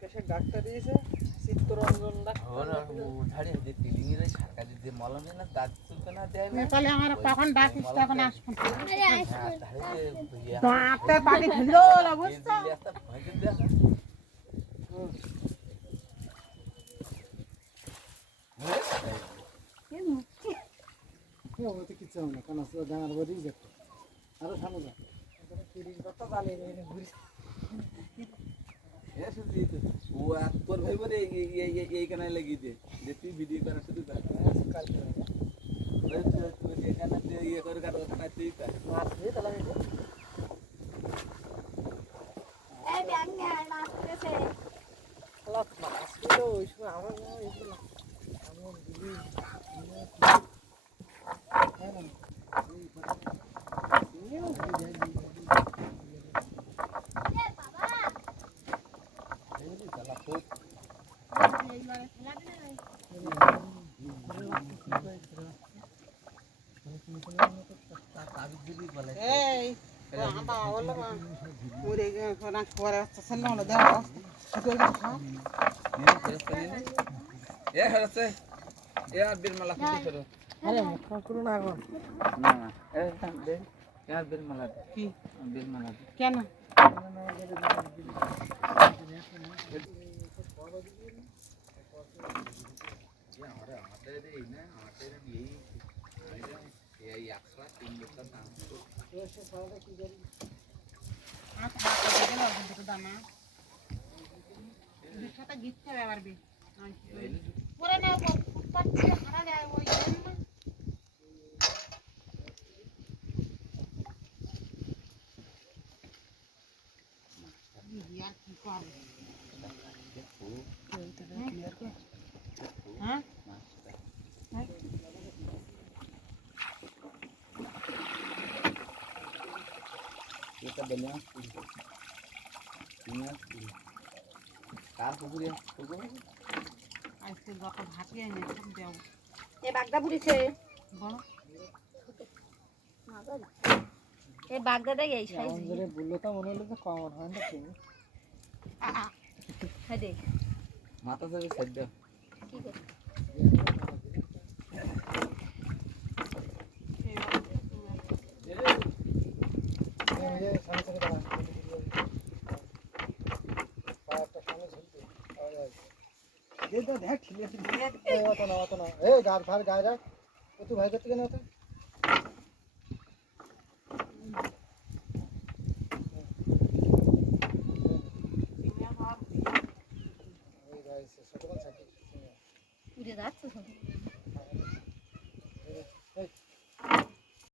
কেসে ডাক্তার দিয়েছে চিত্তরঞ্জন ওর ধারে যে তিলিঙের ওই সরকারি যে মলম না দাঁত চুলকে না দেয় না তাহলে আমার কখন ডাকিস তখন আসবো ধারে দাঁতের পাটি ঢেলো অবস্থা একটা ভয় দেখা কিছু হবে না কারণ ডাঙার বাড়ি যেত আরো সামনে যা 30 বছর জ্বালিয়ে নিয়ে ঘুরে ও তোর ভাই বলে এই কানায় লাগিয়ে দে যে তুই ভিডিও করা শুরু কর কালকে তুই যেখানে ইয়ে করে কাটা তুই কর মাছ দিয়ে তাহলে এই ব্যাগ নিয়ে আয়, মাছ পড়েছে। লাত মাছ ছিল ওই সময় আমার এগুলো আমার দিদি এই আমা হলো মা ওরে কোনা করে আসছেন না দাও তোর কথা এ হচ্ছে এ বিল মালা ফুটি করো আরে মুখ করো না এখন না না এ দে यार बिल माला दे কি बिल माला दे কেন আমাদের এই না আমাদের এই একশো তিন বছর দাম আচ্ছা হাতে গেল কিন্তু দানা বিছাটা গিচ্ছে আবার বি পরে না ফুটপাত দিয়ে হারা যায় ওই জন্য यार की कर हां ये तो बनिया कार पुकुरे আজকে যত ভাতি আইনে সব দেও এই বাগদা পুড়েছে। বড় এই বাগদাটা এই সাইজ। ধরে বললো তো মনে হলো যে কমন হয় না কি হ্যাঁ দেখ माता से भी सेट दे কি করে এই সামনে থেকে দাঁড়া পাটা সামনে ঝুলতে এই তো দেখ ঠিলে ঠিলে অত না এই গার ফার গায় রাখ ও তুই ভাই করতে কেন হতো ওই গাইছে ছোট কোন সাইকেল উড়ে যাচ্ছে সব।